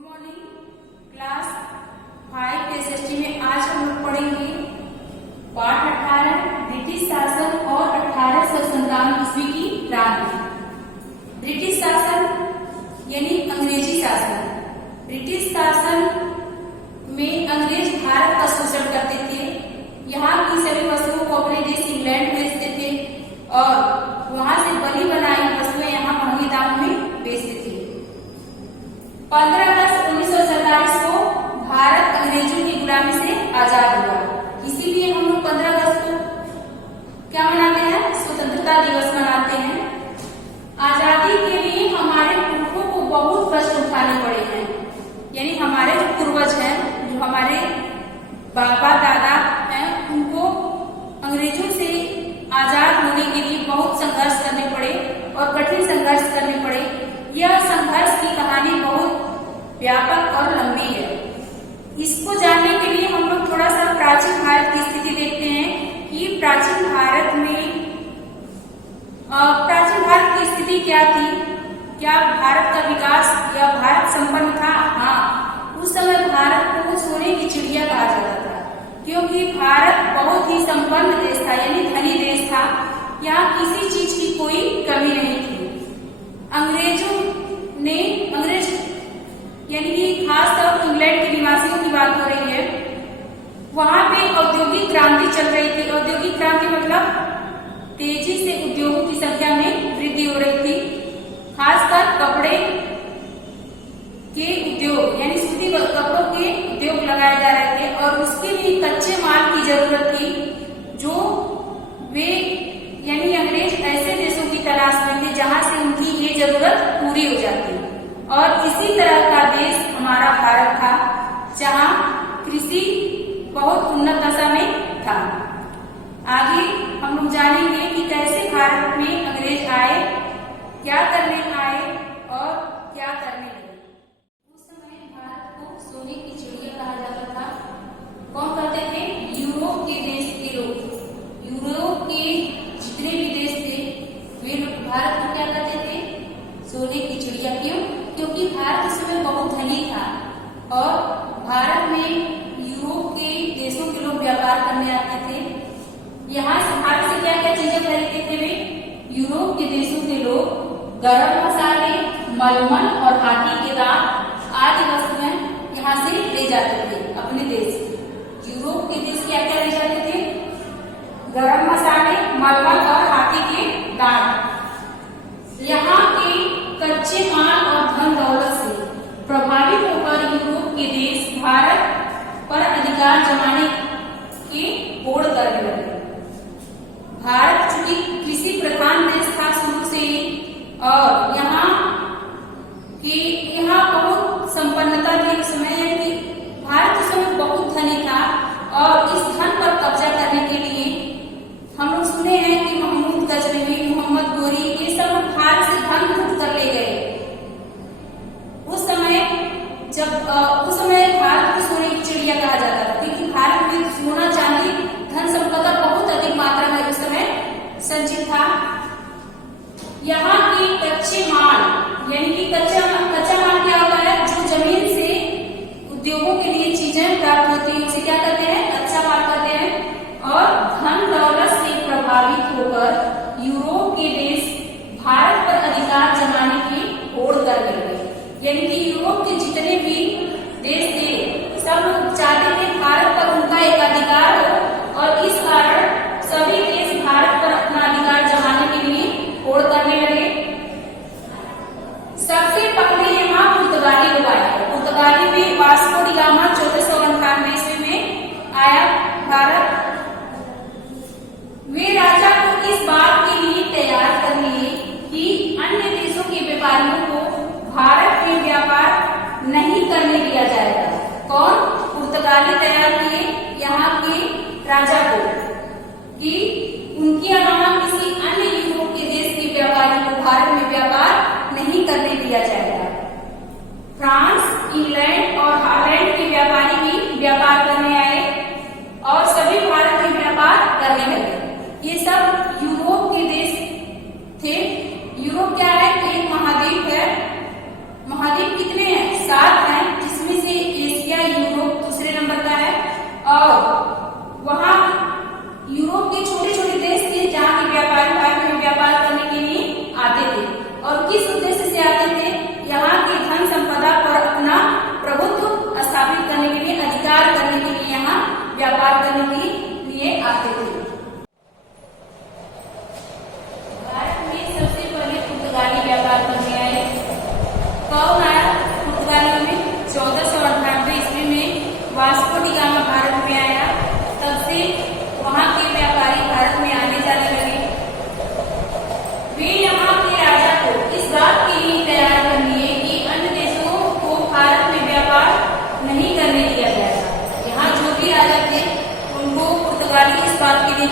Good morning class 5 SST में आज हम लोग पढ़ेंगे पाठ 18 ब्रिटिश शासन और 1857 ईस्वी की क्रांति। ब्रिटिश शासन यानी अंग्रेजी शासन। ब्रिटिश शासन में अंग्रेज भारत का शोषण करते थे। यहाँ की सभी वस्तुओं को अपने देश इंग्लैंड भेजते थे और वहां से बनी बनाई वस्तुएं यहाँ महंगे दाम में बेचते थे। 15 अगस्त 1947 को भारत अंग्रेजों की गुलामी से आजाद हुआ। इसीलिए हम लोग 15 अगस्त को क्या मनाते हैं? स्वतंत्रता दिवस मनाते हैं। आजादी के लिए हमारे पुरखों को बहुत कष्ट उठाने पड़े हैं, यानी हमारे जो पूर्वज हैं, जो हमारे बाबा दादा हैं, उनको अंग्रेजों से आजाद होने के लिए बहुत संघर्ष करने पड़े और कठिन संघर्ष करने पड़े। यह संघर्ष की कहानी बहुत व्यापक और लंबी है। इसको जानने के लिए हम लोग थोड़ा सा प्राचीन भारत की स्थिति देखते हैं कि प्राचीन भारत की स्थिति क्या थी। क्या भारत का विकास या भारत संपन्न था? हाँ, उस समय भारत को सोने की चिड़िया कहा जाता था, क्योंकि भारत बहुत ही संपन्न देश था, यानी धनी देश था। यहाँ किसी चीज की कोई कमी नहीं थी। अंग्रेज यानी कि खासतौर पर इंग्लैंड के निवासियों की बात हो रही है, वहां पे औद्योगिक क्रांति चल रही थी। औद्योगिक क्रांति मतलब तेजी से उद्योगों की संख्या में वृद्धि हो रही थी। खासकर कपड़े के उद्योग यानी सूती कपड़ों के उद्योग लगाए जा रहे थे और उसके लिए कच्चे माल की जरूरत थी, जो वे यानी अंग्रेज ऐसे देशों की तलाश में थे जहां से उनकी ये जरूरत पूरी हो जाती। और इसी तरह का देश हमारा भारत था, जहां कृषि बहुत उन्नत दशा में था। आगे हम लोग जानेंगे कि कैसे भारत में अंग्रेज आए, क्या करने आए और क्या करने लगे। उस समय भारत को सोने की चिड़िया कहा जाता था। कौन कहते थे? यूरोप के देश के लोग। यूरोप के जितने भी देश थे वे भारत को क्या कहते थे? सोने की चिड़िया। क्यों? क्योंकि भारत उस समय बहुत धनी था और भारत में यूरोप के देशों के लोग व्यापार करने आते थे। यहाँ से भारत से क्या क्या चीजें खरीदते थे वे? यूरोप के देशों के लोग गरम मसाले, मलमल और हाथी के दांत आदि वस्तुएं यहाँ से ले जाते थे अपने देश से। यूरोप के देश क्या क्या ले जाते थे? गरम मसाले, मलमल और हाथी के दांत। यहाँ के कच्चे माल और धन दौलत से प्रभावित होकर यूरोप के देश भारत पर अधिकार जमाने की होड़ करने लगे। भारत चूंकि कृषि प्रधान देश था शुरू से ही और यहाँ बहुत संपन्नता थी उस समय, यानी भारत उस समय बहुत धनी था और इस धन पर कब्जा करने के लिए हम लोग सुने हैं कि महमूद गजनवी, मोहम्मद गोरी, ये सब भारत से धन लूट कर ले गए। उस समय भारत को सोने की चिड़िया कहा जाता था, क्योंकि भारत में सोना चांदी धन संपदा बहुत अधिक मात्रा में उस समय संचित था। यहाँ के कच्चे माल यानी कि कच्चा माल क्या होता है? जो जमीन से उद्योगों के लिए चीजें प्राप्त होती है उसे क्या कहते हैं? कच्चा माल कहते हैं। और धन दौलत से प्रभावित होकर यूरोप के देश भारत पर अधिकार जमाने की होड़ करने लगे। यानी कि यूरोप के जितने भी देश थे सब लोग चाहते थे भारत पर उनका एक अधिकार हो और इस कारण सभी देश भारत पर अपना अधिकार जमाने के लिए होड़ करने लगे। सबसे पहले यहाँ पुर्तगाली लोग आए। पुर्तगाली में वास्को डी गामा 1498 ईस्वी में आया भारत। वे राजा को इस बात के लिए तैयार कर लिए कि अन्य देशों के व्यापारियों को भारत में व्यापार नहीं करने दिया जाएगा। कौन? पुर्तगाली तैयार किए यहाँ के राजा को कि उनके अलावा किसी अन्य यूरोप के देश के व्यापारी को भारत में व्यापार नहीं करने दिया जाएगा। फ्रांस, इंग्लैंड और हॉलैंड के व्यापारी भी व्यापार करने आए और सभी भारत में व्यापार करने लगे। ये सब यूरोप के देश थे। यूरोप क्या है? एक महाद्वीप है। महाद्वीप कितने हैं? 7 हैं।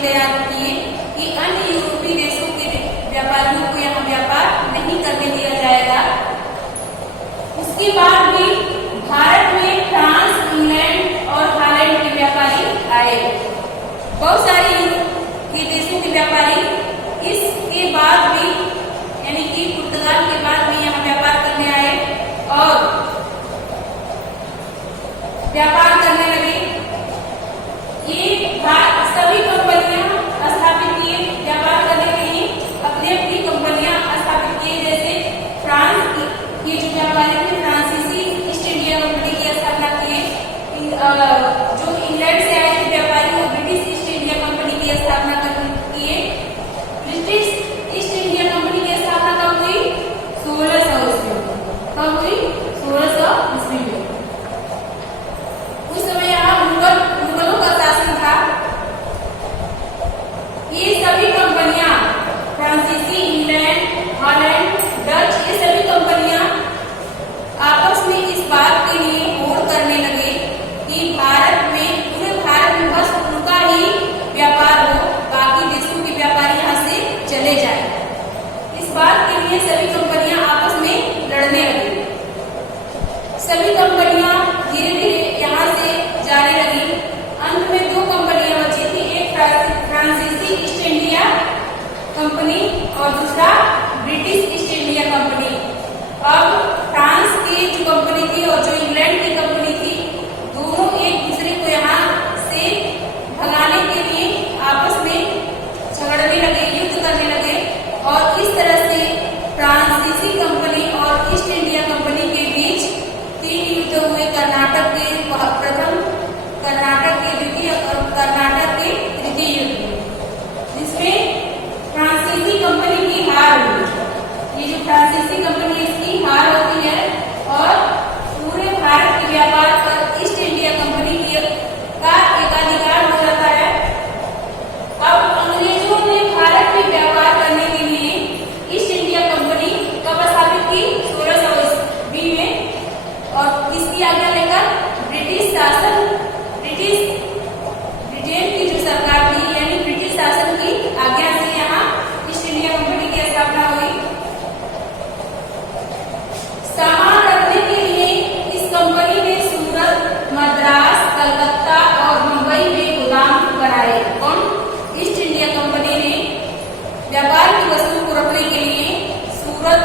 तैयार किए कि अन्य यूरोपीय देशों के व्यापारियों को यहाँ व्यापार नहीं करने दिया जाएगा। उसके बाद भी भारत में फ्रांस, इंग्लैंड और हॉलैंड के व्यापारी आए। बहुत सारे यूरोपीय देशों के व्यापारी इसके बाद भी यानी कि पुर्तगाल के बाद भी यहाँ व्यापार करने आए और व्यापार करने लगे। ये सभी कंपनियां स्थापित किए व्यापार करने के लिए, अपनी अपनी कंपनियां स्थापित किए। जैसे फ्रांस के जो व्यापारी थे फ्रांसीसी ईस्ट इंडिया कंपनी की स्थापना किए। जो इंग्लैंड से आए थे व्यापारी वो ब्रिटिश ईस्ट इंडिया कंपनी की स्थापना किए। ब्रिटिश ईस्ट इंडिया कंपनी की स्थापना कब हुई? 1600 ईस्वी में। कब हुई? 1600 ईस्वी में। उस समय यहाँ मुगलों का शासन था। ये सभी कंपनियां फ्रांसीसी, इंग्लैंड, हॉलैंड, डच, ये सभी कंपनियां आपस में इस बात के लिए होड़ करने लगे कि भारत में, पूरे भारत में बस उनका ही व्यापार हो, बाकी देशों के व्यापारी यहाँ से चले जाए। इस बात के लिए सभी कंपनियां आपस में लड़ने लगी। सभी कंपनियां धीरे धीरे यहाँ से जाने लगी। अंत में दो कंपनियां बची थी, एक फ्रांसीसी ईस्ट इंडिया कंपनी और दूसरा ब्रिटिश ईस्ट इंडिया कंपनी। अब फ्रांस की जो कंपनी थी और जो इंग्लैंड की कंपनी थी, दोनों एक दूसरे को यहाँ से भगाने के लिए आपस में झगड़ने लगे, युद्ध करने लगे और इस तरह से फ्रांसीसी कंपनी और ईस्ट इंडिया कंपनी के बीच 3 युद्ध हुए। कर्नाटक के प्रथम, कर्नाटक के द्वितीय और कर्नाटक के तृतीय युद्ध, जिसमें फ्रांसीसी कंपनी की हार हुई। ये जो फ्रांसीसी कंपनी इसकी हार होती है और पूरे भारत के व्यापार पर ईस्ट इंडिया कंपनी का एकाधिकार हो जाता है। अब अंग्रेजों ने भारत में व्यापार करने के लिए ईस्ट इंडिया कंपनी कब स्थापित की? 1600 ईस्वी में। और किसकी आज्ञा लेकर? ब्रिटिश शासन, ब्रिटेन की जो सरकार थी यानी ब्रिटिश शासन की आज्ञा से यहाँ ईस्ट इंडिया कंपनी की स्थापना हुई। सामान रखने के लिए इस कंपनी ने सूरत, मद्रास, कलकत्ता और मुंबई में गोदाम बनाए। कौन? ईस्ट इंडिया कंपनी ने व्यापार की वस्तु को रखने के लिए सूरत,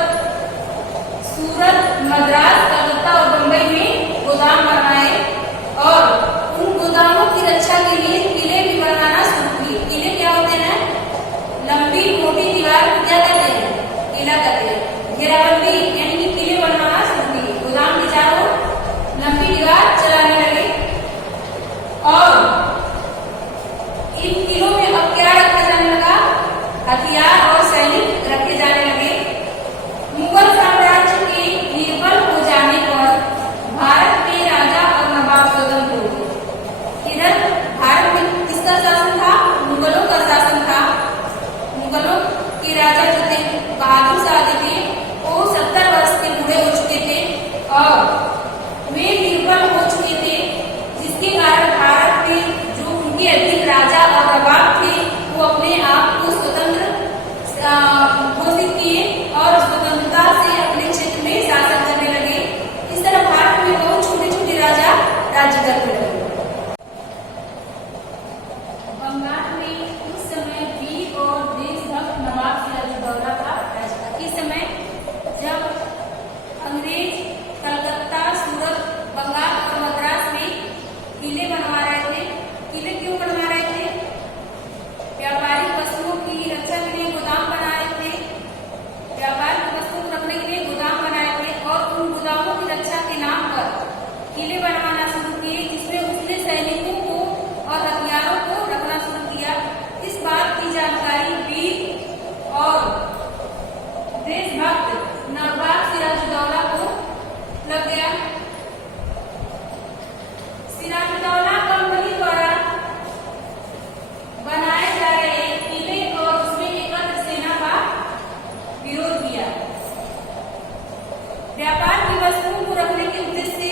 मद्रास, कलकत्ता और मुंबई में गोदाम बनाए और उन गोदामों की रक्षा के लिए किले भी बनाना शुरू किए। किले क्या होते हैं? लंबी मोटी दीवार को क्या कहते हैं? किला कहते हैं। घेराबंदी यानी कि किले बनाना शुरू किए। गोदाम के चारों लंबी दीवार चलाने लगे और इन किलों में अब क्या रखा जाने लगा? हथियार और सैनिक रखे जाने लगे। मुगल साम्राज्य के निर्बल हो जाने पर भारत में राजा और नवाब स्वतंत्र हो गए। इधर भारत में किसका शासन था? मुगलों का शासन था। मुगलों के राजा जो थे बहादुर शाह थे, वो 70 वर्ष के बूढ़े हो चुके थे और वे निर्बल हो चुके थे, जिसके कारण भारत में जो उनके अधिक राजा और नवाब थे वो अपने आप को स्वतंत्र घोषित किए और स्वतंत्रता से अपने क्षेत्र में शासन करने लगे। इस तरह भारत में बहुत छोटे छोटे राजा राज्य करते लगे। बंगाल में उस समय वीर और देशभक्त नवाब सिराजुद्दौला था राजा। इस समय जब अंग्रेज कलकत्ता, सूरत, बंगाल और मद्रास में किले बनवा रहे थे। किले क्यों बनवा रहे थे? व्यापारिक वस्तुओं की रक्षा के लिए गोदाम बना रहे थे। व्यापारिक वस्तुओं को रखने के लिए गोदाम बनाए थे और उन गोदामों की रक्षा के नाम पर किले बनवाना शुरू किए, जिसमें उसने सैनिकों को और हथियारों को रखना शुरू किया। इस बात की जानकारी वीर और देशभक्त नवाब सिराजुद्दौला को लग गया। सिराजुद्दौला कंपनी द्वारा बनाए जा रहे किले और उसमें एकत्र सेना का विरोध किया। व्यापार की वस्तुओं को रखने के उद्देश्य से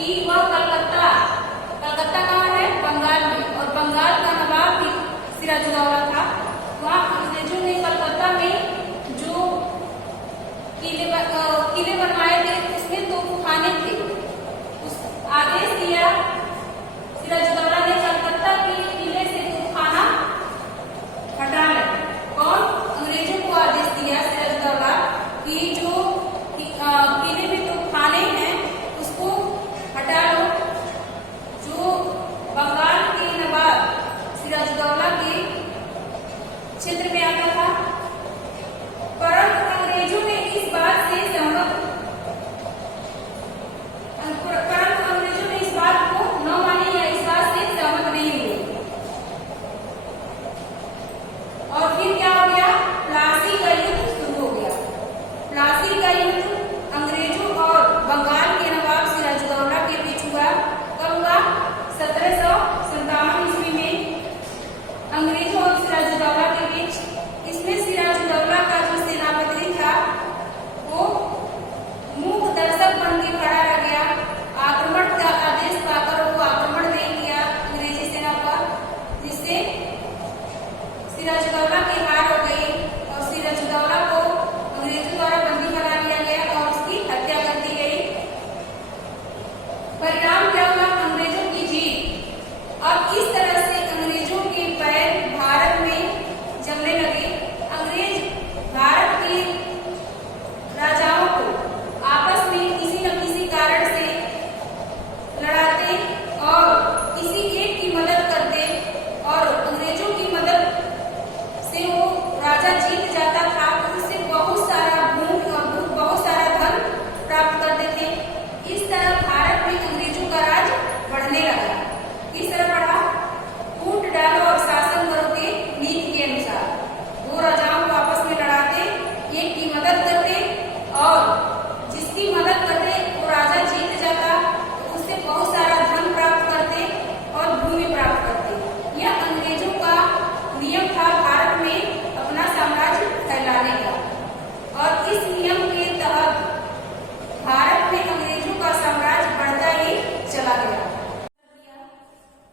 कि वह कलकत्ता कहाँ है, बंगाल में, और बंगाल का नवाब भी सिराजुद्दौला था। वहाँ अंग्रेजों ने कलकत्ता में जो किले बनवाए थे उसमें तोपखाने थे। उस आदेश दिया सिराजुद्दौला ने कलकत्ता के किले से तोपखाना हटा ले। कौन? अंग्रेजों को आदेश दिया सिराजुद्दौला कि जो किले में तोपखाने हैं उसको हटा लो। जो बंगाल के नवाब सिराजुद्दौला के क्षेत्र में आता था, परंतु अंग्रेजों ने इस बात को न मानी या इस बात से सहमत नहीं हुए। और फिर क्या हो गया? प्लासी का युद्ध शुरू हो गया। प्लासी का युद्ध अंग्रेजों और बंगाल के नवाब सिराजुद्दौला के बीच हुआ। कब हुआ? 1757 ईस्वी में अंग्रेजों और सिराजुद्दौला के बीच। इसमें सिराजुद्दौला का जो सेनापति था वो मूक दर्शक बन के खड़ा रह गया। आक्रमण का आदेश पाकर वो आक्रमण नहीं किया अंग्रेजी सेना पर, जिससे सिराजुद्दौला की हार हो गई और सिराजुद्दौला को अंग्रेजों द्वारा बंदी बना लिया गया और उसकी हत्या कर दी गई। परिणाम क्या हुआ? अंग्रेजों की जीत। अब इस तरह से अंग्रेजों के पैर भारत में जमने लगे। अंग्रेज भारत के राजाओं को आपस में किसी न किसी कारण से लड़ाते और किसी एक की मदद करते, और अंग्रेजों की मदद से वो राजा जीत जाता था तो उससे बहुत सारा भूमि और बहुत सारा धन प्राप्त करते थे। इस तरह भारत में अंग्रेजों का राज बढ़ने लगा। किस तरह बढ़ा? कूट डालो और शासन करो के नीति के अनुसार। दो राजाओं को आपस में लड़ाते, एक की मदद करते, और जिसकी मदद करते वो राजा जीत जाता तो उससे बहुत सारा धन प्राप्त करते और भूमि प्राप्त करते। यह अंग्रेजों का नियम था भारत में अपना साम्राज्य फैलाने का, और इस नियम के तहत भारत में अंग्रेजों का साम्राज्य बढ़ता ही चला गया।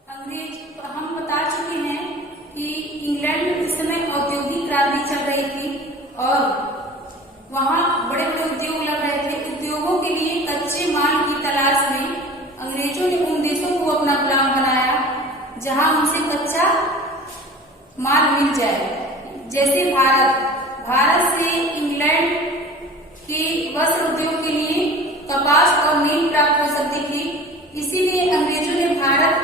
अंग्रेज हम बता चुके हैं कि इंग्लैंड में इस समय औद्योगिक क्रांति चल रही थी और वहाँ बड़े बड़े उद्योग लग रहे थे। उद्योगों के लिए कच्चे माल की तलाश में अंग्रेजों ने उन देशों को अपना गुलाम बनाया जहाँ उनसे कच्चा माल मिल जाए। जैसे भारत से इंग्लैंड के वस्त्र उद्योग के लिए कपास और नील प्राप्त हो सकती थी। इसीलिए अंग्रेजों ने भारत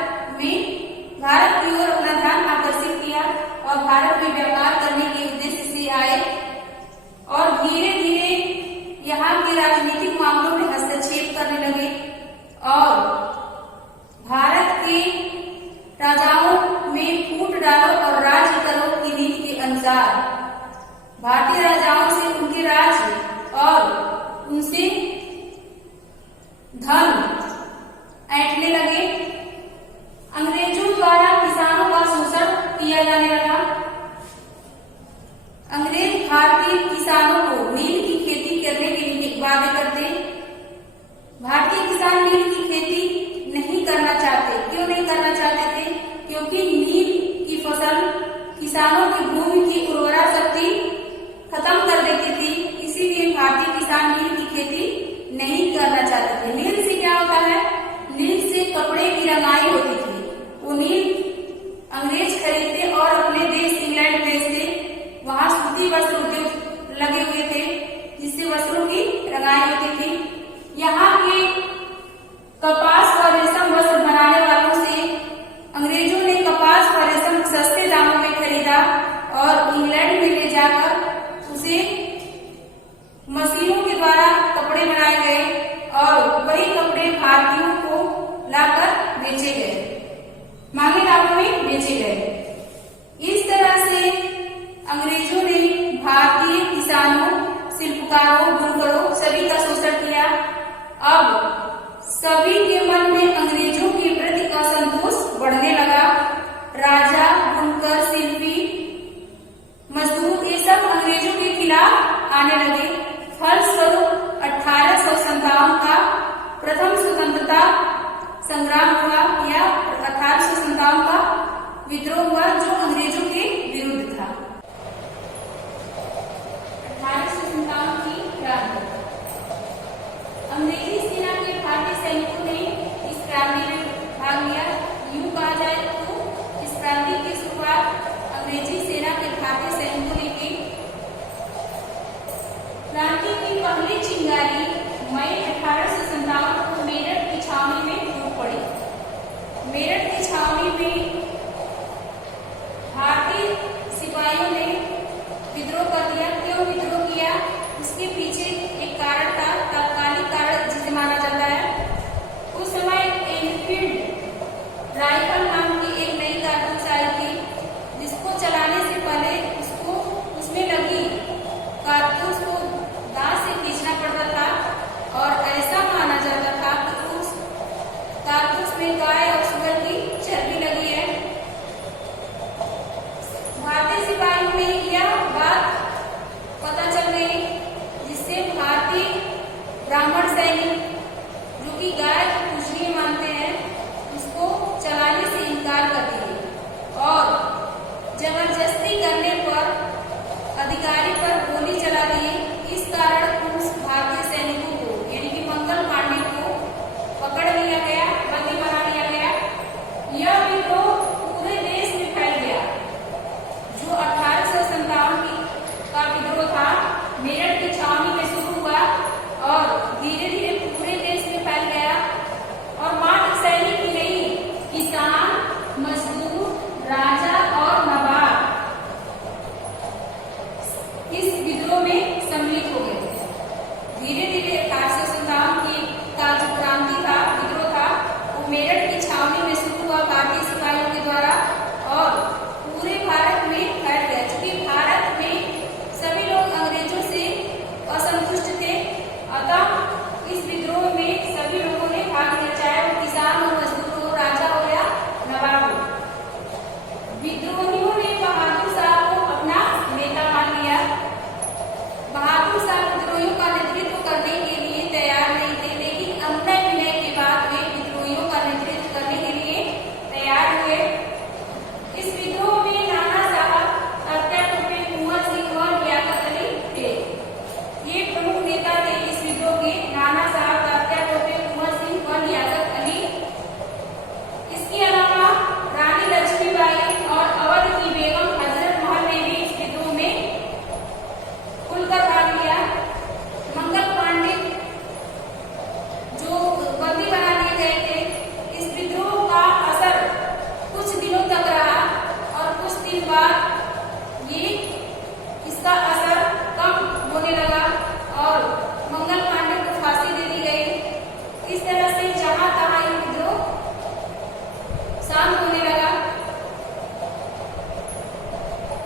की ओर अपना ध्यान आकर्षित किया और भारत में व्यापार करने के उद्देश्य से आए और धीरे धीरे यहाँ के राजनीतिक मामलों में हस्तक्षेप करने लगे। और भारत के राजाओं में फूट डालो और राज्य करो की नीति के अनुसार भारतीय राजाओं से उनके राज्य और उनसे धन ऐंठने लगे। अंग्रेजों द्वारा किसानों का शोषण किया जाने लगा। अंग्रेज भारतीय किसानों को नील की खेती करने के लिए वादे करते। भारतीय किसान नील की खेती नहीं करना चाहते। क्यों नहीं करना चाहते थे? क्योंकि नील की फसल किसानों की भूमि की उर्वरा शक्ति खत्म कर देती थी। इसीलिए भारतीय किसान नील की खेती नहीं करना चाहते थे। नील से क्या होता है? नील से कपड़े की रंगाई होती थी। वो नील अंग्रेज खरीदते और अपने देश इंग्लैंड भेजते। वहाँ सूती वस्त्र उद्योग लगे हुए थे जिससे वस्त्रों की रंगाई होती थी। यहाँ के कपास और रेशम वस्त्र बनाने वालों से अंग्रेजों ने कपास और रेशम सस्ते दामों में खरीदा और इंग्लैंड में ले जाकर उसे मशीनों के द्वारा कपड़े बनाए गए और वही कपड़े भारतीयों को लाकर बेचे गए, महंगे दामों में बेचे गए। इस तरह से अंग्रेजों ने भारतीय किसानों, शिल्पकारों, बुनकरों सभी का शोषण किया। अब सभी के मन में अंग्रेजों के प्रति असंतोष बढ़ने लगा। राजा, बुनकर, शिल्पी, मजदूर ये सब अंग्रेजों के खिलाफ आने लगे। फलस्वरूप 1857 का प्रथम स्वतंत्रता संग्राम हुआ या 1857 का विद्रोह हुआ जो अंग्रेजों के विरुद्ध था। 1857 की क्रांति। अंग्रेजी सेना के भारतीय सैनिकों ने इस क्रांति में भाग लिया। यूं कहा जाए तो इस क्रांति की शुरुआत अंग्रेजी सेना के भारतीय सैनिकों ने की। क्रांति की पहली चिंगारी मई 1857 को मेरठ की छावनी में टूट पड़ी। मेरठ की छावनी में भारतीय सिपाहियों ने विद्रोह कर दिया। क्यों विद्रोह किया, उसके पीछे एक कारण था, तात्कालिक कारण जिसे माना जाता है। उस समय एनफील्ड राइफल नाम की एक नई कारतूस आई थी, जिसको चलाने से पहले उसमें लगी कारतूस को दांत से खींचना पड़ता था और ऐसा माना जाता था कि उस कारतूस में गाय और सूअर की चर्बी लगी है। भारतीय सिपाहियों में यह बात पता चल गई, जिससे भारतीय ब्राह्मण सैनिक जो कि गाय को पूजनीय मानते हैं, उसको चलाने से इनकार कर दिए और जबरदस्ती करने पर अधिकारी पर गोली चला दी। इस कारण उस भारतीय सैनिकों को यानी कि मंगल पांडे को पकड़ लिया गया, बंदी बना लिया गया। यह विद्रोह पूरे देश में फैल गया। जो 1857 का विद्रोह था, मेरठ की छावनी में शुरू हुआ और धीरे धीरे पूरे देश में फैल गया। और मात्र सैनिक ही नहीं, किसान, मजदूर, राजा और नवाब इस विद्रोह में सम्मिलित हो गए। धीरे धीरे 1857 का जो क्रांति था, विद्रोह था, वो मेरठ की छावनी में शुरू हुआ भारतीय सिपाहियों के द्वारा और पूरे भारत में फैल गया। क्योंकि भारत में सभी लोग अंग्रेजों से असंतुष्ट थे, अतः इस विद्रोह में सभी लोगों ने भाग लिया, चाहे वो किसान हो, मजदूर हो, राजा हो या नवाब हो। विद्रोहियों ने बहादुर साहब को अपना नेता मान लिया। बहादुर साहब विद्रोहियों का नेतृत्व करने के लिए तैयार नहीं थे, लेकिन अनुनय विनय के बाद वे विद्रोहियों का नेतृत्व करने के लिए तैयार हुए। इस विद्रोह में नाना साहब, तात्या टोपे, कुंवर सिंह और लियाकत अली थे। ये प्रमुख नेता थे इस विद्रोह के, नाना साहब, तात्या टोपे, कुंवर सिंह और लियाकत अली। इसके अलावा रानी लक्ष्मीबाई और अवध की बेगम हजरत महल ने भी इस विद्रोह में खुलकर भाग लिया। मंगल पांडे जो बंदी बना लिए गए थे, इस विद्रोह का असर कुछ दिनों तक रहा और कुछ दिन बाद इसका असर कम होने लगा और मंगल पांडे को फांसी दे दी गई। इस तरह से जहां तहां ये विद्रोह शांत होने लगा।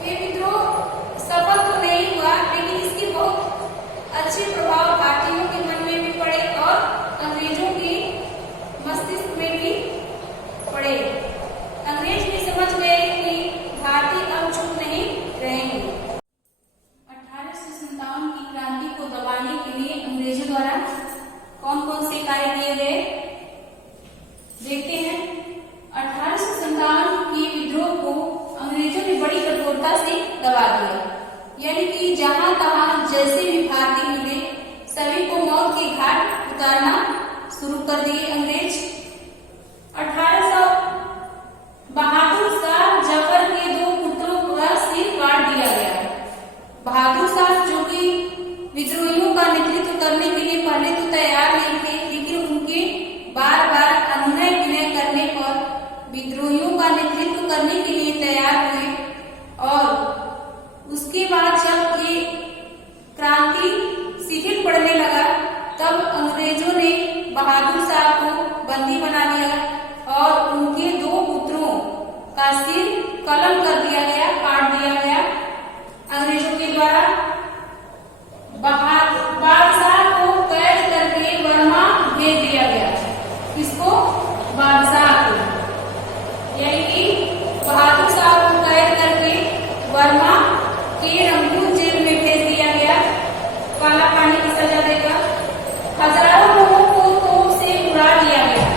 ये विद्रोह सफल तो नहीं हुआ, लेकिन इसके बहुत अच्छे प्रभाव भारतीयों के मन में भी पड़े और अंग्रेजों के मस्तिष्क में भी पड़े। अंग्रेज भी समझ गए कि भारतीय अब चुप नहीं रहेंगे। 1857 की क्रांति को दबाने के लिए अंग्रेजों द्वारा कौन कौन से कार्य किए गए, देखते हैं। 1857 की विद्रोह को अंग्रेजों ने बड़ी कठोरता से दबा दिया, यानी कि जहां तहां जैसे भी भारतीय मिले सभी को मौत के घाट उतारना शुरू कर दिए अंग्रेज। 1800 बहादुर शाह जफर के 2 पुत्रों का सिर काट दिया गया। बहादुर शाह जो कि विद्रोहियों का नेतृत्व करने के लिए पहले तो तैयार नहीं थे, लेकिन उनके बार बार अनुनय विनय करने पर विद्रोहियों का नेतृत्व करने के लिए तैयार हुए। और उसके बाद जब ये क्रांति शिथिल पड़ने लगा, तब अंग्रेजों ने बहादुर शाह को बंदी बना लिया और उनके 2 पुत्रों का सिर कलम कर दिया गया, काट दिया गया अंग्रेजों के द्वारा। बादशाह को कैद करके बर्मा भेज दिया गया। किसको? बादशाह को, यानी कि बहादुर शाह को कैद करके बर्मा के रंगून जेल में भेज दिया गया, काला पानी की सजा देकर। हजारों लोगों को तोप से उड़ा दिया गया।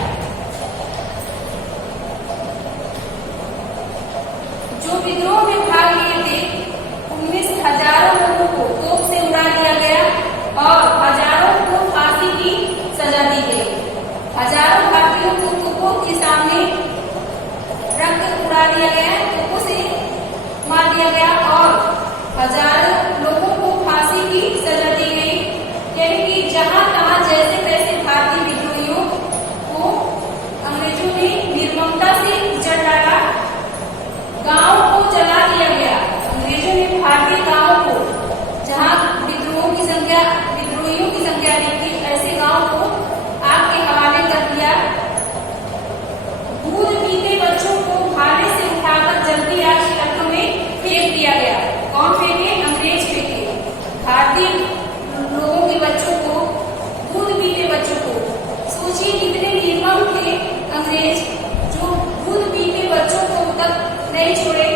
नहीं छोड़े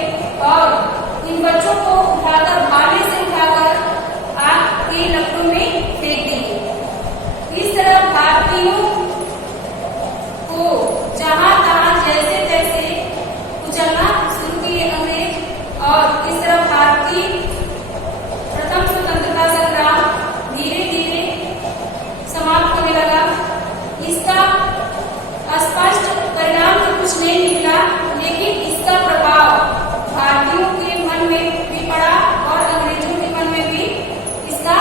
और इन बच्चों को उठाकर भाले से उठाकर आग के लपटों में फेंक दिए। इस तरह भारतीयों को जहां तहां जैसे तैसे कुचलना शुरू किए अंग्रेज और इस तरह भारतीय प्रथम स्वतंत्रता संग्राम धीरे धीरे समाप्त होने लगा। इसका स्पष्ट परिणाम तो कुछ नहीं निकला, लेकिन इसका प्रभाव भारतीयों के मन में भी पड़ा और अंग्रेजों के मन में भी इसका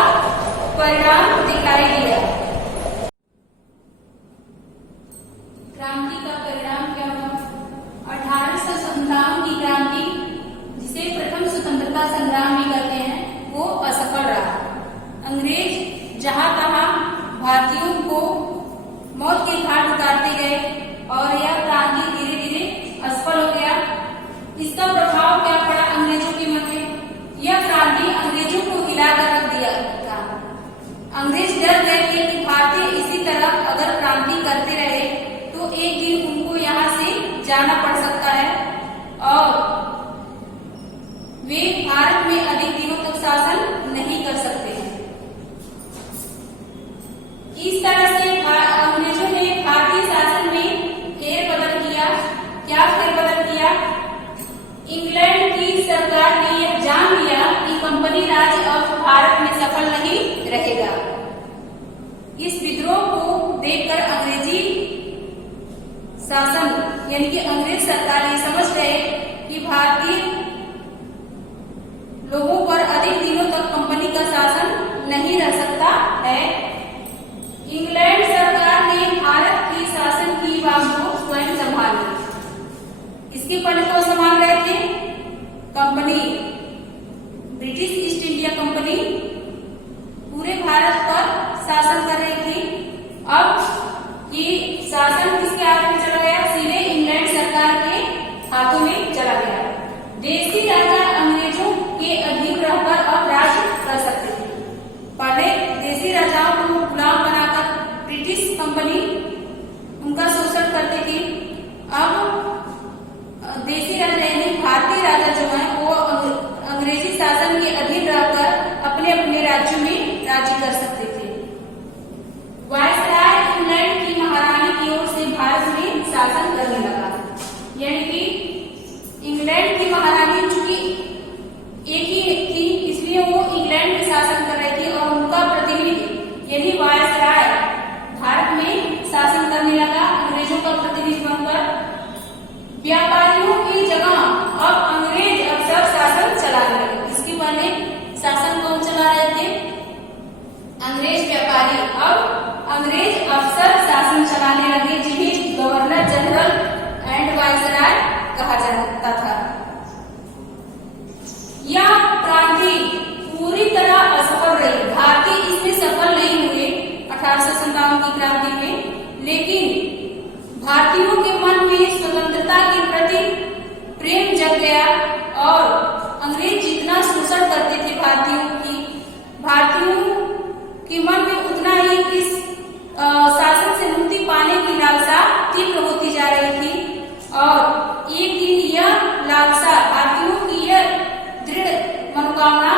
परिणाम दिखाई दिया। क्रांति का परिणाम क्या हुआ? 1857 की क्रांति, जिसे प्रथम स्वतंत्रता संग्राम भी कहते हैं, वो असफल रहा। अंग्रेज जहां तहां भारतीयों को मौत के घाट उतारते गए और यह क्रांति धीरे धीरे असफल हो गया। इसका प्रभाव क्या पड़ा अंग्रेजों के मन में? यह क्रांति अंग्रेजों को हिलाकर रख दिया था। अंग्रेज डर गए थे कि भारतीय इसी तरह अगर क्रांति करते रहे तो एक दिन उनको यहाँ से जाना पड़ सकता है और वे भारत में अधिक दिनों तक शासन नहीं कर सकते। इस तरह से अंग्रेजों ने भारतीय शासन में फेरबदल किया। क्या फेरबदल किया? इंग्लैंड की सरकार ने यह जान लिया कि कंपनी राज अब भारत में सफल नहीं रहेगा। इस विद्रोह को देखकर अंग्रेजी शासन यानी कि अंग्रेज सरकार ये समझ गए कि भारतीय लोगों पर अधिक दिनों तक कंपनी का शासन नहीं रह सकता है। इंग्लैंड सरकार ने भारत के शासन की बात को स्वयं संभाली। इसके पहले को संभाल रहे थे company, British east India company पूरे भारत पर शासन कर रही थी। अब ये शासन किसके हाथ में चला गया? सीधे इंग्लैंड सरकार के हाथों में चला गया। देशी राजा अंग्रेजों के अधीन रहकर अब राज कर सकते थे। पहले देशी राजाओं को गुलाम बनाकर ब्रिटिश कंपनी उनका शोषण करती थी। अब देशी राजा यानी भारतीय राजा जो है वो अंग्रेजी शासन के अधीन रहकर अपने अपने राज्यों में राज्य कर सकते थे। वायसराय इंग्लैंड की महारानी की ओर से भारत में शासन करने लगा। यानी कि इंग्लैंड की महारानी चूंकि एक ही थी, इसलिए वो इंग्लैंड में शासन कर रही थी और उनका प्रतिनिधि यानी वायसराय भारत में शासन करने लगा अंग्रेजों का प्रतिनिधि बनकर। व्यापारियों की जगह अब अंग्रेज अफसर शासन चलाने लगे। इसके पहले शासन कौन चला रहे थे? अंग्रेज व्यापारी। अब अंग्रेज अफसर शासन चलाने लगे, जिन्हें गवर्नर जनरल एंड वायसराय कहा जाता था। यह क्रांति पूरी तरह असफल रही। भारतीय इसमें सफल नहीं हुए 1857 की क्रांति में, लेकिन भारतीयों के मन में स्वतंत्रता के प्रति प्रेम जग गया और अंग्रेज जितना शोषण करते थे भारतीयों के मन में उतना ही इस शासन से मुक्ति पाने की लालसा तीव्र होती जा रही थी। और एक दिन यह लालसा, भारतीयों की यह दृढ़ मनोकामना